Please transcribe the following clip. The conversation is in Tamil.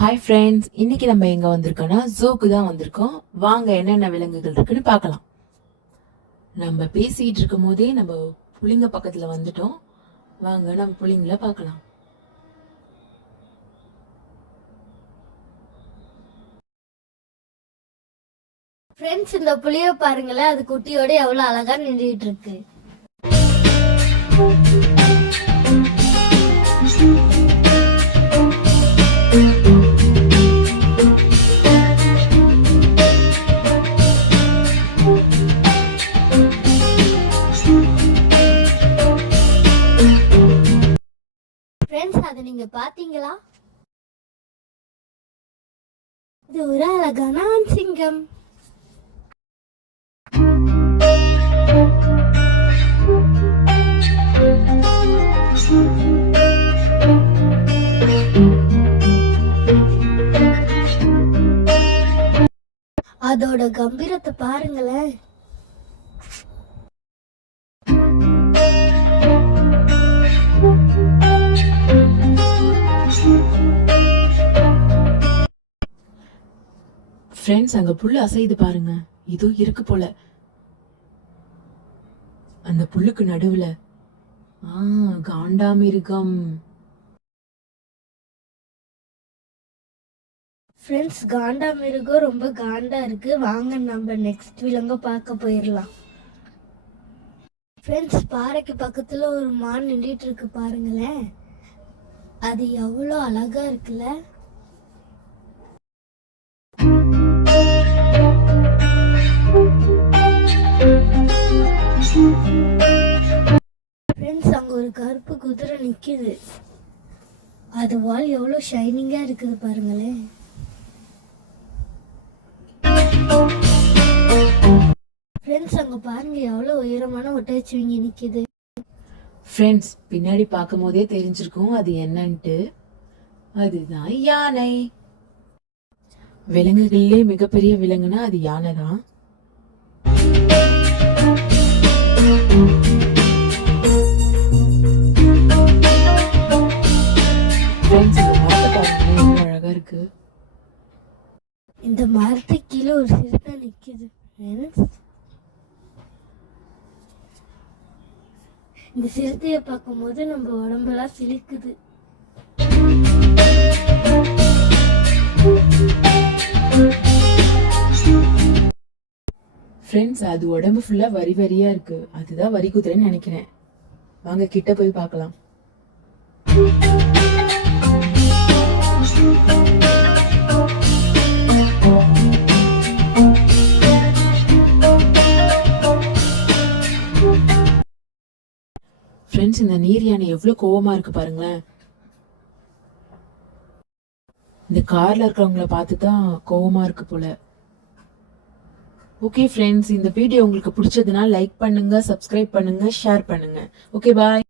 ஹாய் ஃப்ரெண்ட்ஸ், இன்னைக்கு நம்ம எங்க வந்திருக்கோம்னா ஜூக்கு தான் வந்திருக்கோம். வாங்க என்னென்ன விலங்குகள் இருக்குன்னு பார்க்கலாம். நம்ம பேசிட்டு இருக்கும் போதே நம்ம புலிங்க பக்கத்துல வந்துட்டோம். வாங்க நம்ம புலிங்களை பார்க்கலாம். ஃப்ரெண்ட்ஸ், இந்த புலிய பாருங்களேன், அது குட்டியோட எவ்வளவு அழகா நின்றுட்டு இருக்கு. அதை நீங்க பாத்தீங்களா? இது ஒரு அழகான ஆண் சிங்கம். அதோட கம்பீரத்தை பாருங்களேன். ஃப்ரெண்ட்ஸ், அங்க புல்லு அசைது பாருங்க. இதோ இருக்கு போல அந்த புல்லுக்கு நடுவுல. காண்டாமிருகம். ஃப்ரெண்ட்ஸ், காண்டாமிருகம் ரொம்ப காண்டா இருக்கு. வாங்க நம்ம நெக்ஸ்ட் விலங்க பார்க்க போயிடலாம். ஃப்ரெண்ட்ஸ், பாறைக்கு பக்கத்துல ஒரு மான் நின்றுட்டு இருக்கு பாருங்களேன். அது எவ்வளோ அழகா இருக்குல்ல. ஃப்ரெண்ட்ஸ், அங்க ஒரு கருப்பு குதிரை நிக்குது. அது வால் எவ்வளோ ஷைனிங்கா இருக்குது பாருங்களேன். ஃப்ரெண்ட்ஸ், அங்க பாருங்க எவ்வளோ உயரமான ஒட்டகச்சிவிங்கி நிக்குது. ஃப்ரெண்ட்ஸ், பின்னாடி பார்க்கும் போதே தெரிஞ்சிருக்கும் அது என்னன்ட்டு. அதுதான் யானை. விலங்குகளிலே மிகப்பெரிய விலங்குனா அது யானை தான். அழகா இருக்கு. இந்த மரத்துக்கு கீழே ஒரு சிறுத்தை நிக்குது. இந்த சிறுத்தையை பார்க்கும் போது நம்ம உடம்பெல்லாம் சிலிக்குது. ஃப்ரெண்ட்ஸ், அது உடம்பு ஃபுல்லா வரி வரியா இருக்கு. அதுதான் வரி குதிரைன்னு நினைக்கிறேன். வாங்க கிட்ட போய் பார்க்கலாம். ஃப்ரெண்ட்ஸ், இந்த நீர் யானை எவ்வளவு கோவமா இருக்கு பாருங்களேன். இந்த கார்ல இருக்கிறவங்கள பார்த்துதான் கோவமா இருக்கு போல. ஓகே ஃப்ரெண்ட்ஸ், இந்த வீடியோ உங்களுக்கு பிடிச்சதுன்னா லைக் பண்ணுங்க, சப்ஸ்கிரைப் பண்ணுங்க, ஷேர் பண்ணுங்க. ஓகே, பாய்.